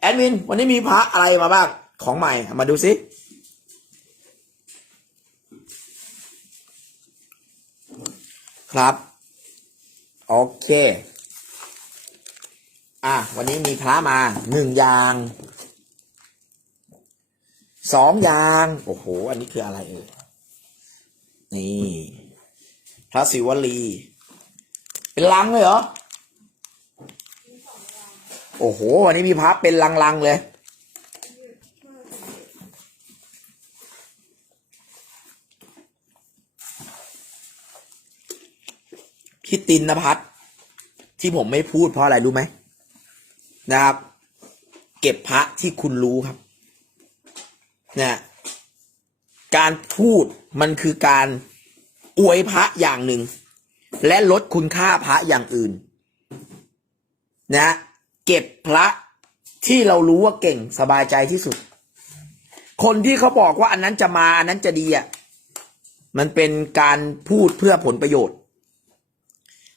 แอดมิน วันนี้มีพระอะไรมาบ้าง ของใหม่ มาดูสิครับ โอเค อะ วันนี้มีพระมาหนึ่งอย่างสองอย่าง โอ้โห อันนี้คืออะไรเอ่ยนี่ พระศิวลี เป็นลังเลยเหรอ โอ้โห วันนี้มีพระเป็นลังๆเลย พี่ตินนภัทรที่ผมไม่พูดเพราะอะไรรู้ไหมนะครับ เก็บพระที่คุณรู้ครับเนี่ยการพูดมันคือการอวยพระอย่างหนึ่ง และลดคุณค่าพระอย่างอื่น นะ เก็บพระที่เรารู้ว่าเก่งสบายใจที่สุด คนที่เขาบอกว่าอันนั้นจะมาอันนั้นจะดีอะมันเป็นการพูดเพื่อผลประโยชน์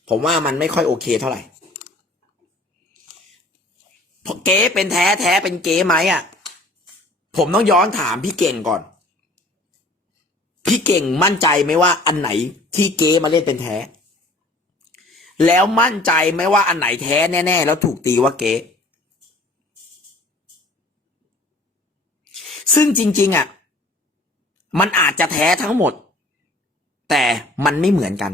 ผมว่ามันไม่ค่อยโอเคเท่าไหร่เพราะเก๊เป็นแท้แท้เป็นเก๊ไหมอะ ผมต้องย้อนถามพี่เก่งก่อน พี่เก่งมั่นใจไหมว่าอันไหนที่เก๊มาเล่นเป็นแท้ แล้วมั่นใจไหมว่าอันไหนแท้แน่ ๆ แล้วถูกตีว่าเก๊ซึ่งจริง ๆ อะ มันอาจจะแท้ทั้งหมด แต่มันไม่เหมือนกัน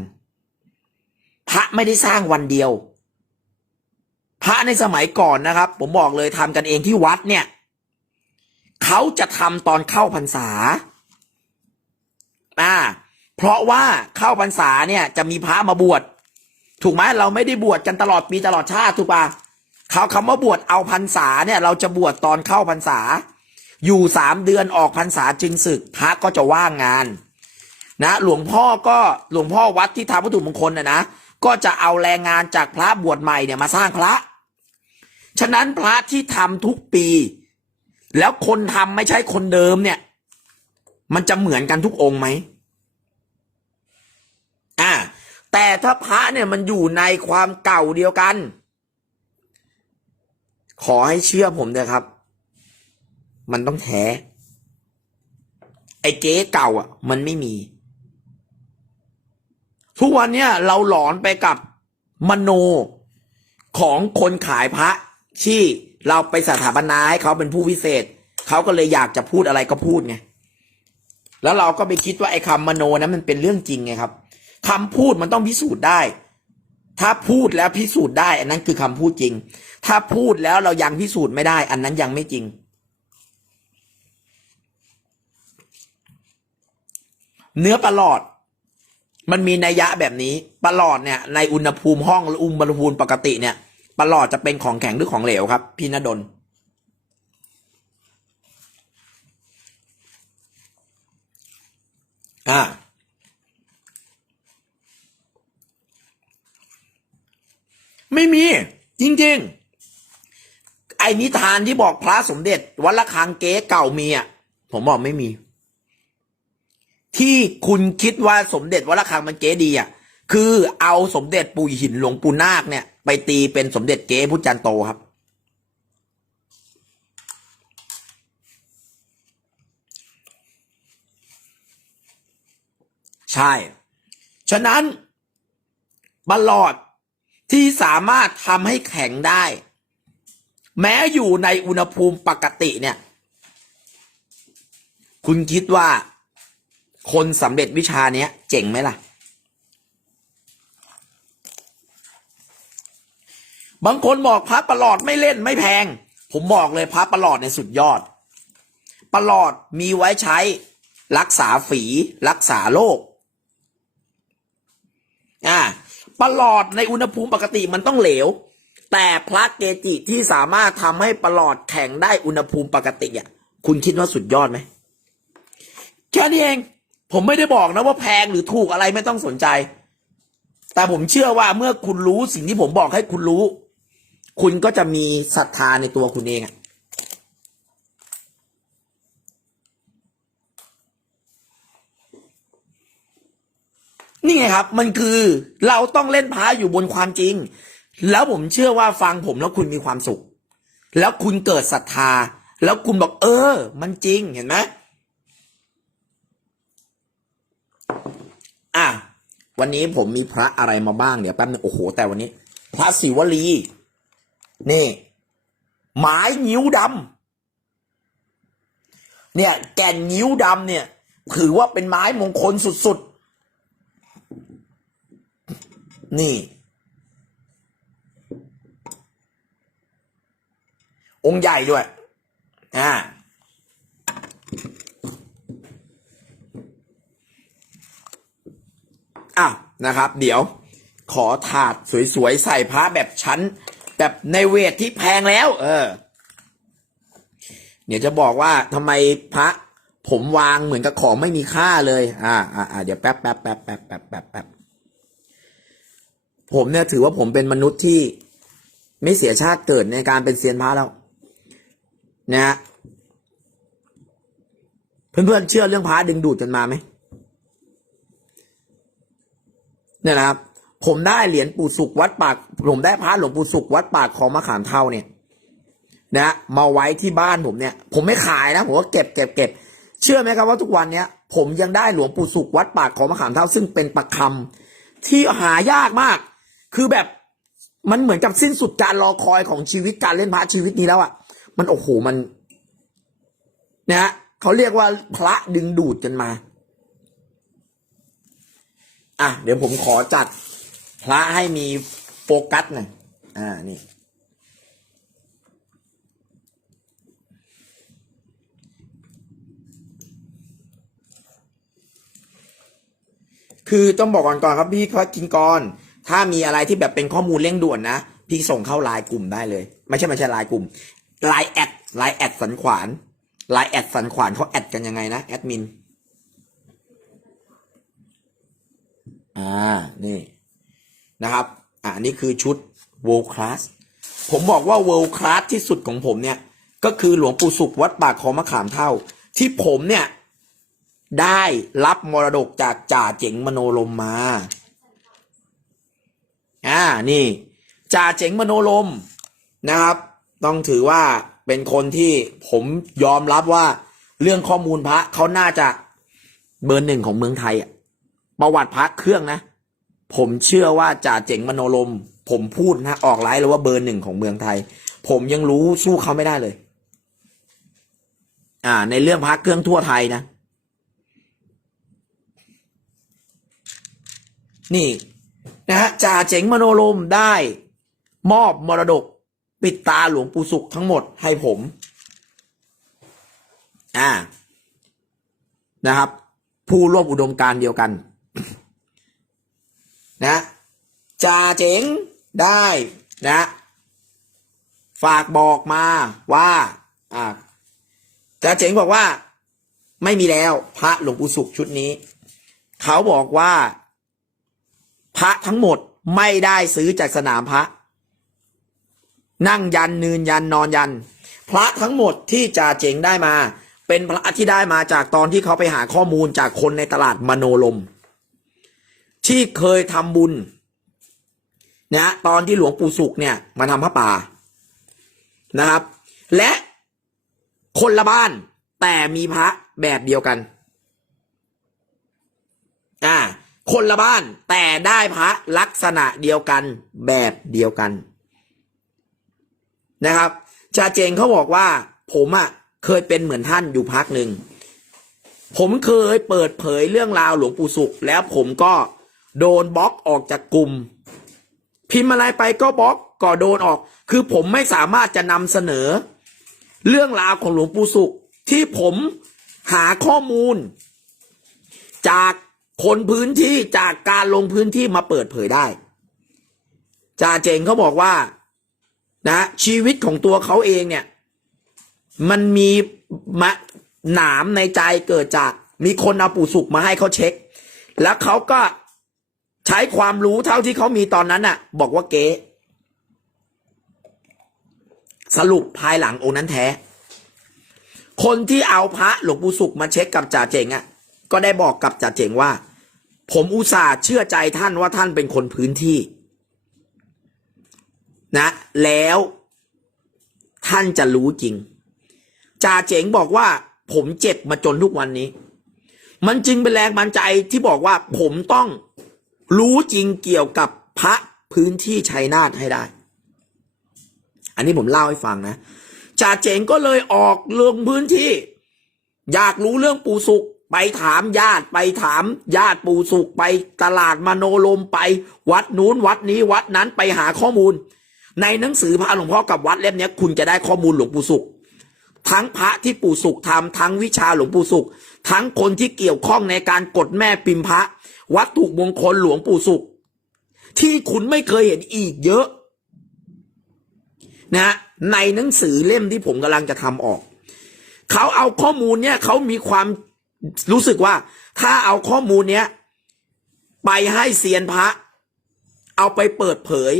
พระไม่ได้สร้างวันเดียว พระในสมัยก่อนนะครับ ผมบอกเลยทำกันเองที่วัดเนี่ย เขาจะทำตอนเข้าพรรษาอ่าเพราะว่าเข้าพรรษาเนี่ยจะมีพระมาบวช ถูกไหมเราไม่ได้บวชกันตลอดปีตลอดชาติถูกปะเขาคำว่าบวชเอาพรรษาเนี่ย เราจะบวชตอนเข้าพรรษา อยู่สามเดือนออกพรรษาจึงศึกพระก็จะว่างงาน นะ หลวงพ่อก็หลวงพ่อวัดที่ทำวัตถุมงคลนะนะก็จะเอาแรงงานจากพระบวชใหม่เนี่ยมาสร้างพระ ฉะนั้นพระที่ทำทุกปี แล้วคนทำไม่ใช่คนเดิมเนี่ย มันจะเหมือนกันทุกองค์ไหมอ่า แต่ถ้าพระเนี่ยมันอยู่ในความเก่าเดียวกัน ขอให้เชื่อผมนะครับ มันต้องแท้ไอ้เก๊เก่าอะ มันไม่มี ทุกวันเนี้ยเราหลอนไปกับมโนของคนขายพระที่เราไปสถาปนาให้เขาเป็นผู้วิเศษ เขาก็เลยอยากจะพูดอะไรก็พูดไงแล้วเราก็ไปคิดว่าไอ้คำมโนนั้นมันเป็นเรื่องจริงไงครับ คำพูดมันต้องพิสูจน์ได้ ถ้าพูดแล้วพิสูจน์ได้ อันนั้นคือคำพูดจริง ถ้าพูดแล้วเรายังพิสูจน์ไม่ได้ อันนั้นยังไม่จริง เนื้อปลาหลอด มันมีนัยยะแบบนี้ปลาหลอดเนี่ย ในอุณหภูมิห้องหรืออุณหภูมิปกติเนี่ยปลาหลอดจะเป็นของแข็งหรือของเหลวครับ พี่นดลอ่า ไม่มี จริงๆ ไอ้นิทานที่บอกพระสมเด็จวัดละคังเก๊เก่ามีอะผมบอกไม่มี ที่คุณคิดว่าสมเด็จวัดระฆังมันเก๋ดีอะคือเอาสมเด็จปู่หินหลวงปู่นาคเนี่ย ไปตีเป็นสมเด็จเก๋พุทธจันโตครับ ใช่ ฉะนั้นบลอด ที่สามารถทำให้แข็งได้ แม้อยู่ในอุณหภูมิปกติเนี่ย คุณคิดว่า คนสำเร็จวิชานี้เจ๋งไหมล่ะ บางคนบอกพระประหลอดไม่เล่นไม่แพง ผมบอกเลยพระประหลอดในยสุดยอด ประหลอดมีไว้ใช้ รักษาฝี รักษาโรคอ่า ประหลอดในอุณหภูมิปกติมันต้องเหลว แต่พระเกจิที่สามารถทำให้ประหลอดแข็งได้อุณหภูมิปกติอะ คุณคิดว่าสุดยอดไหมแค่นี้เอง ผมไม่ได้บอกนะว่าแพงหรือถูกอะไรไม่ต้องสนใจ แต่ผมเชื่อว่าเมื่อคุณรู้สิ่งที่ผมบอกให้คุณรู้ คุณก็จะมีศรัทธาในตัวคุณเองอะ นี่ไงครับ มันคือเราต้องเล่นพาอยู่บนความจริง แล้วผมเชื่อว่าฟังผมแล้วคุณมีความสุข แล้วคุณเกิดศรัทธา แล้วคุณบอกเออ มันจริงเห็นไหมอะวันนี้ผมมีพระอะไรมาบ้างเดี๋ยวแป๊บนึงโอ้โห แต่วันนี้ พระศิวลี นี่ไม้นิ้วดำเนี่ย แก่นนิ้วดำเนี่ย ถือว่าเป็นไม้มงคลสุดๆ นี่ องค์ใหญ่ด้วย อ่าอะนะครับ เดี๋ยวขอถาดสวยๆ ใส่พระแบบชั้น แบบในเวทที่แพงแล้ว เออ เดี๋ยวจะบอกว่าทำไมพระ ผมวางเหมือนกับของไม่มีค่าเลย อ่าอ่าอ่าเดี๋ยวแป๊บแป๊บแป๊บแป๊บแป๊บแป๊บ ผมเนี่ยถือว่าผมเป็นมนุษย์ที่ไม่เสียชาติเกิดในการเป็นเซียนพระแล้วนะฮะเพื่อนๆเชื่อเรื่องพระดึงดูดกันมาไหมเนี่ยนะครับ ผมได้เหรียญปู่สุกวัดปาก ผมได้พระหลวงปู่สุกวัดปากของมะขามเท่าเนี่ย นะฮะมาไว้ที่บ้านผมเนี่ย ผมไม่ขายนะผมก็เก็บเก็บเก็บเชื่อไหมครับว่าทุกวันเนี้ย ผมยังได้หลวงปู่สุกวัดปากของมะขามเท่า ซึ่งเป็นประคำที่หายากมาก คือแบบมันเหมือนกับสิ้นสุดการรอคอยของชีวิตการเล่นพระชีวิตนี้แล้วอะ่ะ มันโอ้โหมันนะฮะเขาเรียกว่าพระดึงดูดกันมา อะ เดี๋ยวผมขอจัดพระให้มีโฟกัสหน่อยอ่านี่คือต้องบอกก่อนก่อนครับพี่พักินกร ถ้ามีอะไรที่แบบเป็นข้อมูลเร่งด่วนนะ พี่ส่งเข้าไลน์กลุ่มได้เลย ไม่ใช่ไม่ใช่ไลน์กลุ่มไลน์แอดไลน์แอดสันขวานไลน์แอดสันขวานเขาแอดกันยังไงนะแอดมินอ่านี่นะครับ อ่านี่คือชุด world class ผมบอกว่า world class ที่สุดของผมเนี่ย ก็คือหลวงปู่สุขวัดปากคอมะขามเท่า ที่ผมเนี่ย ได้รับมรดกจากจ่าเจ๋งมโนลมมา อ่านี่จ่าเจ๋งมโนลมนะครับ ต้องถือว่าเป็นคนที่ผมยอมรับว่าเรื่องข้อมูลพระเขาน่าจะเบอร์หนึ่งของเมืองไทยอะประวัติพระเครื่องนะ ผมเชื่อว่าจ่าเจ๋งมโนลม ผมพูดนะออกไลน์เลยว่าเบอร์หนึ่งของเมืองไทย ผมยังรู้สู้เขาไม่ได้เลย อ่า ในเรื่องพระเครื่องทั่วไทยนะ นี่ นะฮะจ่าเจ๋งมโนลมได้ มอบมรดก ปิดตาหลวงปู่สุขทั้งหมดให้ผม อ่า นะครับ ผู้ร่วมอุดมการเดียวกัน นะจ่าเจ๋งได้นะ ฝากบอกมาว่า อ่าจ่าเจ๋งบอกว่า ไม่มีแล้ว พระหลวงปู่สุขชุดนี้ เขาบอกว่า พระทั้งหมดไม่ได้ซื้อจากสนามพระ นั่งยันนืนยันนอนยัน พระทั้งหมดที่จ่าเจ๋งได้มา เป็นพระที่ได้มาจากตอนที่เขาไปหาข้อมูลจากคนในตลาดมโนลม ที่เคยทำบุญนะตอนที่หลวงปู่สุขเนี่ยมาทำพระป่านะครับ และคนละบ้านแต่มีพระแบบเดียวกัน อ่า คนละบ้าน แต่ได้พระลักษณะเดียวกันแบบเดียวกัน นะครับชาเจงเขาบอกว่า ผมอะ่ะเคยเป็นเหมือนท่านอยู่พักหนึ่งผมเคยเปิดเผยเรื่องราวหลวงปู่สุข แล้วผมก็โดนบล็อกออกจากกลุ่ม พิมพ์อะไรไปก็บล็อกก็โดนออก คือผมไม่สามารถจะนำเสนอ เรื่องราวของหลวงปู่สุข ที่ผมหาข้อมูล จาก คนพื้นที่จากการลงพื้นที่มาเปิดเผยได้จ่าเจงเขาบอกว่านะชีวิตของตัวเขาเองเนี่ย มันมีมะหนามในใจเกิดจาก มีคนเอาปู่สุกมาให้เขาเช็ค แล้วเขาก็ใช้ความรู้เท่าที่เขามีตอนนั้นน่ะ บอกว่าเก๊สรุปภายหลังองค์นั้นแท้ คนที่เอาพระหลวงปู่สุขมาเช็คกับจ่าเจงอะ ก็ได้บอกกับจ่าเจงว่า ผมอุตส่าห์เชื่อใจท่านว่าท่านเป็นคนพื้นที่ นะ แล้วท่านจะรู้จริงจ่าเจ๋งบอกว่า ผมเจ็บมาจนทุกวันนี้ มันจึงเป็นแรงบันใจที่บอกว่าผมต้องรู้จริงเกี่ยวกับพระพื้นที่ชัยนาทให้ได้ อันนี้ผมเล่าให้ฟังนะจ่าเจ๋งก็เลยออกลงพื้นที่ อยากรู้เรื่องปู่สุข ไปถามญาติไปถามญาติปู่สุขไปตลาดมโนลมไป วัดนู้นวัดนี้วัดนั้นไปหาข้อมูล ในหนังสือพระหลวงพ่อกับวัดเล่มนี้คุณจะได้ข้อมูลหลวงปู่สุข ทั้งพระที่ปู่สุขทำทั้งวิชาหลวงปู่สุข ทั้งคนที่เกี่ยวข้องในการกดแม่พิมพ์พระ วัตถุมงคลหลวงปู่สุข ที่คุณไม่เคยเห็นอีกเยอะ นะในหนังสือเล่มที่ผมกำลังจะทำออกเขาเอาข้อมูลเนี่ยเขามีความ รู้สึกว่าถ้าเอาข้อมูลเนี้ย ไปให้เซียนพระ เอาไปเปิดเผย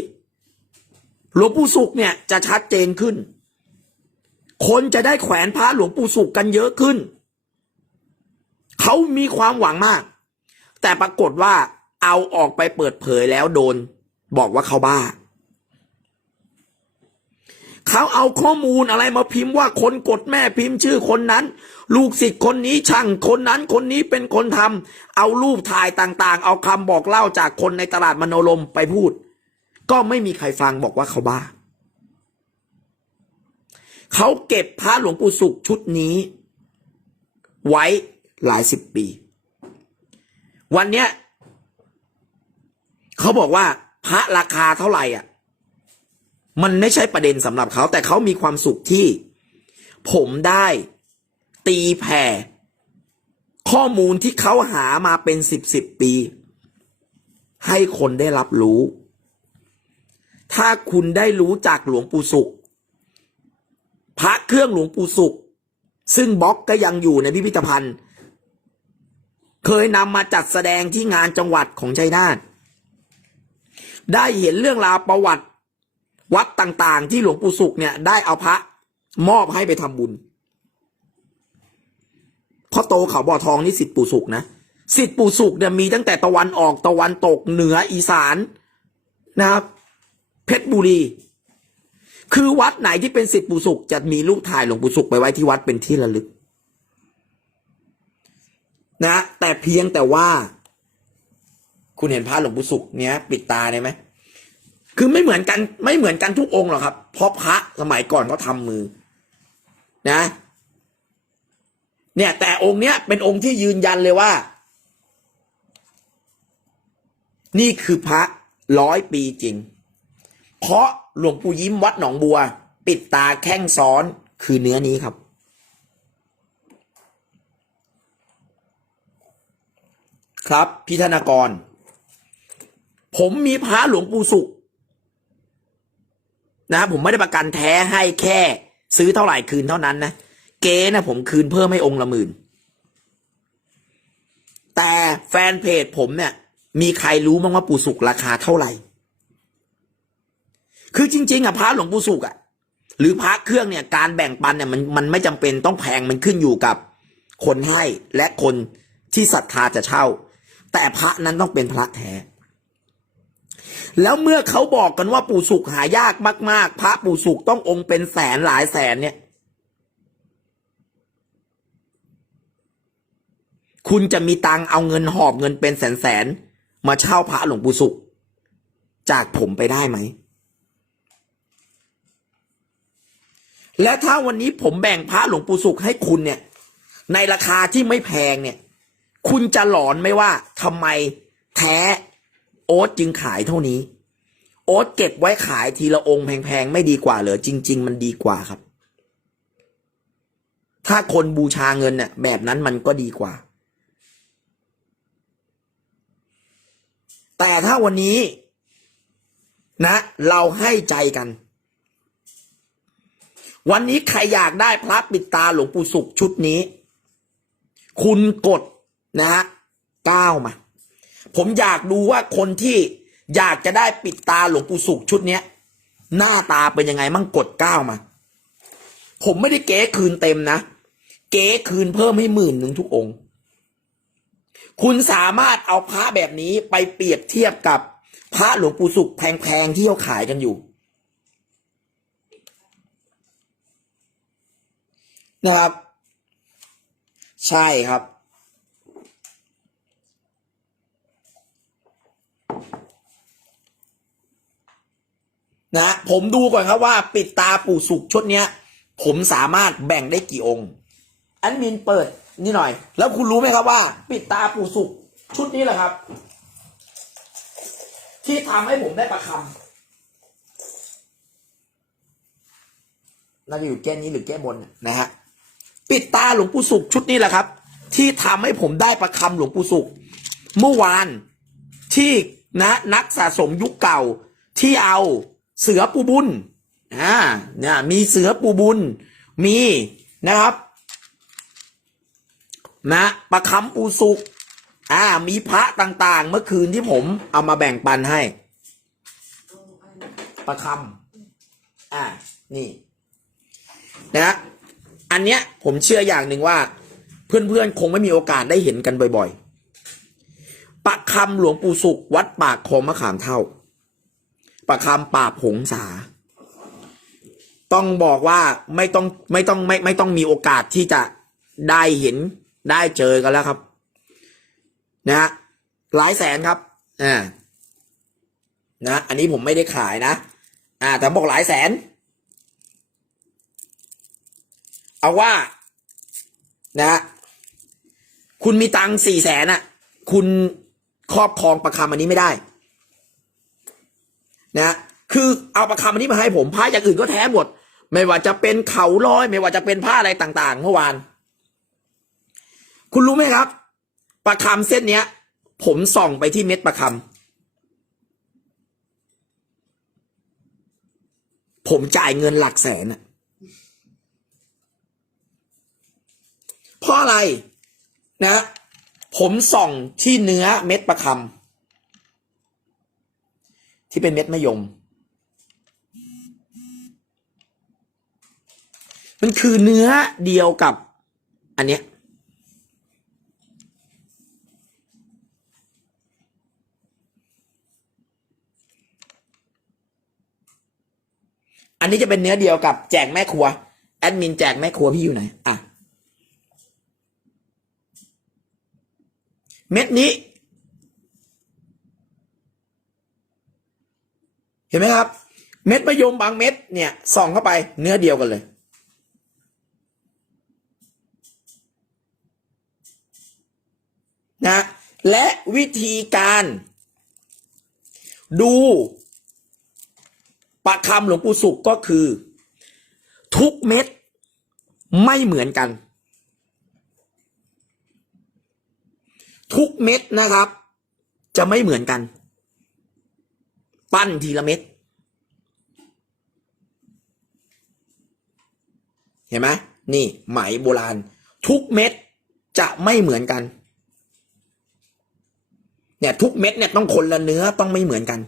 หลวงปู่สุขเนี่ยจะชัดเจนขึ้น คนจะได้แขวนพระหลวงปู่สุขกันเยอะขึ้น เขามีความหวังมาก แต่ปรากฏว่าเอาออกไปเปิดเผยแล้วโดน บอกว่าเขาบ้า เขาเอาข้อมูลอะไรมาพิมพ์ว่าคนกดแม่พิมพ์ชื่อคนนั้น ลูกศิษย์คนนี้ช่างคนนั้นคนนี้เป็นคนทำเอารูปถ่ายต่างๆ เอาคำบอกเล่าจากคนในตลาดมโนลมไปพูด ก็ไม่มีใครฟังบอกว่าเขาบ้า เขาเก็บพระหลวงปู่สุขชุดนี้ ไว้หลายสิบปี วันเนี้ยเขาบอกว่าพระราคาเท่าไหร่อะ มันไม่ใช่ประเด็นสำหรับเขา แต่เขามีความสุขที่ ผมได้ตีแผ่ ข้อมูลที่เขาหามาเป็นสิบสิบปี ให้คนได้รับรู้ ถ้าคุณได้รู้จากหลวงปู่สุขพระเครื่องหลวงปู่สุข ซึ่งบล็อกก็ยังอยู่ในพิพิธภัณฑ์ เคยนำมาจัดแสดงที่งานจังหวัดของชัยนาทได้เห็นเรื่องราวประวัติ วัดต่างๆ ที่หลวงปู่สุขเนี่ยได้เอาพระมอบให้ไปทำบุญพ่อโตเขาบ่อทองนี่สิทธิปู่สุขนะสิทธิปู่สุขเนี่ยมีตั้งแต่ตะวันออกตะวันตกเหนืออีสานนะครับ เพชรบุรี คือวัดไหนที่เป็นสิทธิปู่สุขจะมีรูปถ่ายหลวงปู่สุขไปไว้ที่วัดเป็นที่ระลึก นะแต่เพียงแต่ว่า คุณเห็นพระหลวงปู่สุขเนี้ย ปิดตาได้ไหม คือไม่เหมือนกันไม่เหมือนกันทุกองค์หรอกครับ เพราะพระสมัยก่อนเขาทำมือ นะ เนี่ย แต่องค์เนี้ยเป็นองค์ที่ยืนยันเลยว่า นี่คือพระร้อยปีจริง เพราะหลวงปู่ยิ้มวัดหนองบัว ปิดตาแข้งซ้อนคือเนื้อนี้ครับ ครับพี่ธนากร ผมมีพระหลวงปู่สุข นะผมไม่ได้ประกันแท้ให้แค่ ซื้อเท่าไหร่คืนเท่านั้นนะเก๊นะผมคืนเพิ่มให้องค์ละหมื่น แต่แฟนเพจผมเนี่ย มีใครรู้บ้างว่าปู่สุขราคาเท่าไหร่ คือจริง ๆอะพระหลวงปู่สุขอะ หรือพระเครื่องเนี่ย การแบ่งปันเนี่ยมันมันไม่จำเป็นต้องแพงมันขึ้นอยู่กับคนให้และคนที่ศรัทธาจะเช่า แต่พระนั้นต้องเป็นพระแท้ แล้วเมื่อเขาบอกกันว่าปู่สุขหายากมาก ๆ พระปู่สุขต้ององค์เป็นแสนหลายแสนเนี่ย คุณจะมีตังเอาเงินหอบเงินเป็นแสนแสนๆมาเช่าพระหลวงปู่สุข จากผมไปได้ไหม และถ้าวันนี้ผมแบ่งพระหลวงปู่สุขให้คุณเนี่ย ในราคาที่ไม่แพงเนี่ย คุณจะหลอนไหมว่าทำไมแท้ โอ๊ตจึงขายเท่านี้ โอ๊ตเก็บไว้ขายทีละองค์แพงๆ ไม่ดีกว่าเหรอจริง ๆ มันดีกว่าครับ ถ้าคนบูชาเงินเนี่ยแบบนั้นมันก็ดีกว่า แต่ถ้าวันนี้ นะ เราให้ใจกัน วันนี้ใครอยากได้พระปิดตาหลวงปู่สุขชุดนี้ คุณกดนะฮะก้าวมา ผมอยากดูว่าคนที่อยากจะได้ปิดตาหลวงปู่สุขชุดเนี้ย หน้าตาเป็นยังไงมั่งกดก้าวมา ผมไม่ได้เก๊คืนเต็มนะ เก๊คืนเพิ่มให้หมื่นหนึ่งทุกองค์ คุณสามารถเอาพระแบบนี้ไปเปรียบเทียบกับพระหลวงปู่สุขแพงๆที่เขาขายกันอยู่นะครับ ใช่ครับ นะผมดูก่อนครับว่าปิดตาปู่สุกชุดเนี้ย ผมสามารถแบ่งได้กี่องค์แอันมินเปิดนี่หน่อย แล้วคุณรู้ไหมครับว่า ปิดตาปู่สุกชุดนี้แหละครับ ที่ทำให้ผมได้ประคำน่าจะอยู่แก้นี้หรือแก้บนนะฮะปิดตาหลวงปู่สุขชุดนี้แหละครับ ที่ทำให้ผมได้ประคำหลวงปู่สุขเมื่อวานที่นะนักสะสมยุคเก่าที่เอา เสือปูบุญอ่าเนี่ยมีเสือปูบุญ มีนะครับนะประคำปูสุกอ่า มีพระต่างๆ เมื่อคืนที่ผมเอามาแบ่งปันให้ ประคำอ่า นี่ นะฮะอันเนี้ยผมเชื่ออย่างหนึ่งว่า เพื่อนๆ คงไม่มีโอกาสได้เห็นกันบ่อยๆ ประคำหลวงปู่สุขวัดปากคลองมะขามเท่า ประคำป่าบหงสาต้องบอกว่าไม่ต้องไม่ต้องไม่ไม่ต้องมีโอกาสที่จะได้เห็นได้เจอกันแล้วครับ นะฮะหลายแสนครับอ่านะอันนี้ผมไม่ได้ขายนะ อ่า แต่บอกหลายแสน เอาว่า นะ คุณมีตังสี่แสนอะ คุณครอบครองประคำอันนี้ไม่ได้ นะคือเอาประคำอันนี้มาให้ผมผ้าอย่างอื่นก็แท้หมด ไม่ว่าจะเป็นเขาร้อย ไม่ว่าจะเป็นผ้าอะไรต่าง ๆ เมื่อวาน คุณรู้ไหมครับ ประคำเส้นเนี้ย ผมส่องไปที่เม็ดประคำผมจ่ายเงินหลักแสนอะเพราะอะไรนะ ผมส่องที่เนื้อเม็ดประคำ ที่เป็นเม็ดมะยม มันคือเนื้อเดียวกับอันเนี้ยอันนี้จะเป็นเนื้อเดียวกับแจกแม่ครัว แอดมินแจกแม่ครัวพี่อยู่ไหน อะ เม็ดนี้ เห็นไหมครับ เม็ดมะยมบางเม็ดเนี่ยส่องเข้าไปเนื้อเดียวกันเลย นะและวิธีการดูประคำหลวงปู่สุขก็คือ ทุกเม็ดไม่เหมือนกัน ทุกเม็ดนะครับ จะไม่เหมือนกัน ปั้นทีละเม็ด เห็นไหมนี่ไหมโบราณ ทุกเม็ดจะไม่เหมือนกัน เนี่ยทุกเม็ดเนี่ยต้องคนละเนื้อต้องไม่เหมือนกัน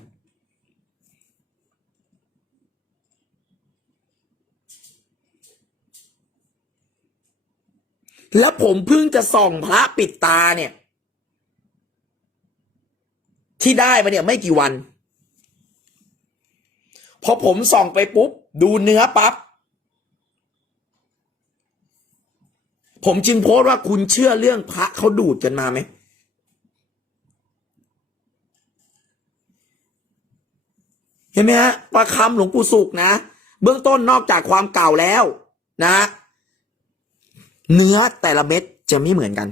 แล้วผมเพิ่งจะส่องพระปิดตาเนี่ย ที่ได้มาเนี่ยไม่กี่วัน พอผมส่องไปปุ๊บ ดูเนื้อปั๊บผมจึงโพสต์ว่าคุณเชื่อเรื่องพระเขาดูดกันมาไหมเห็นไหมฮะประคำหลวงปู่สุกนะ เบื้องต้นนอกจากความเก่าแล้วนะ เนื้อแต่ละเม็ดจะไม่เหมือนกัน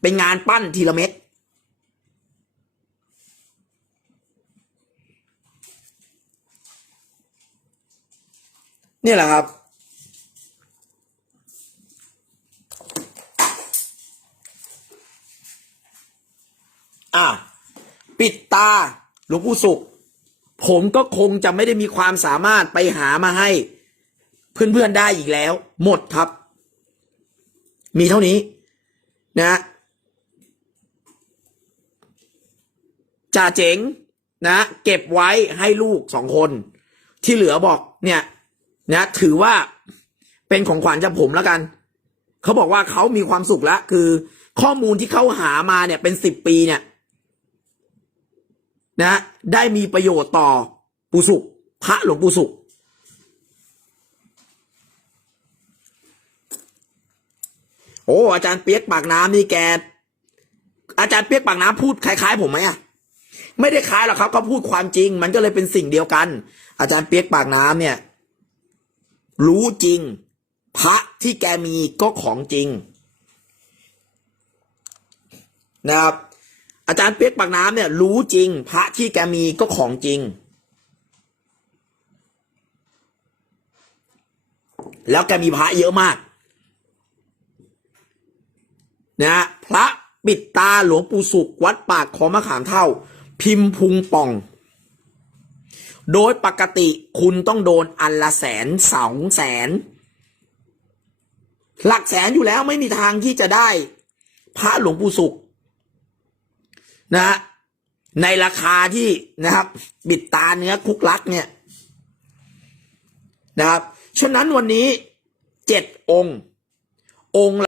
เป็นงานปั้นทีละเม็ด นี่แหละครับ อะ ปิดตาหลวงปู่สุข ผมก็คงจะไม่ได้มีความสามารถไปหามาให้ เพื่อนๆได้อีกแล้ว หมดครับ มีเท่านี้ นะจ่าเจ๋งนะ เก็บไว้ให้ลูกสองคน ที่เหลือบอกเนี่ย นะถือว่าเป็นของขวัญจากผมแล้วกัน เขาบอกว่าเขามีความสุขแล้วคือข้อมูลที่เขาหามาเนี่ยเป็นสิบปีเนี่ย นะ ได้มีประโยชน์ต่อปูสุข พระหลวงปูสุข โอ้ อาจารย์เปียกปากน้ำนี่แก อาจารย์เปียกปากน้ำพูดคล้าย ๆ ผมไหมอะไม่ได้คล้ายหรอกครับ ก็พูดความจริง มันก็เลยเป็นสิ่งเดียวกัน อาจารย์เปียกปากน้ำเนี่ย รู้จริง พระที่แกมีก็ของจริง นะครับ อาจารย์เปียกปากน้ำเนี่ย รู้จริง พระที่แกมีก็ของจริง แล้วแกมีพระเยอะมากนะพระปิดตาหลวงปู่สุขวัดปากของมะขามเท่า พิมพ์พุงป่อง โดยปกติคุณต้องโดนอันละแสนสองแสน หลักแสนอยู่แล้วไม่มีทางที่จะได้ พระหลวงปู่สุข นะในราคาที่นะครับ บิดตาเนื้อคุกลักเนี่ยนะครับฉะนั้นวันนี้เจ็ดองค์ องค์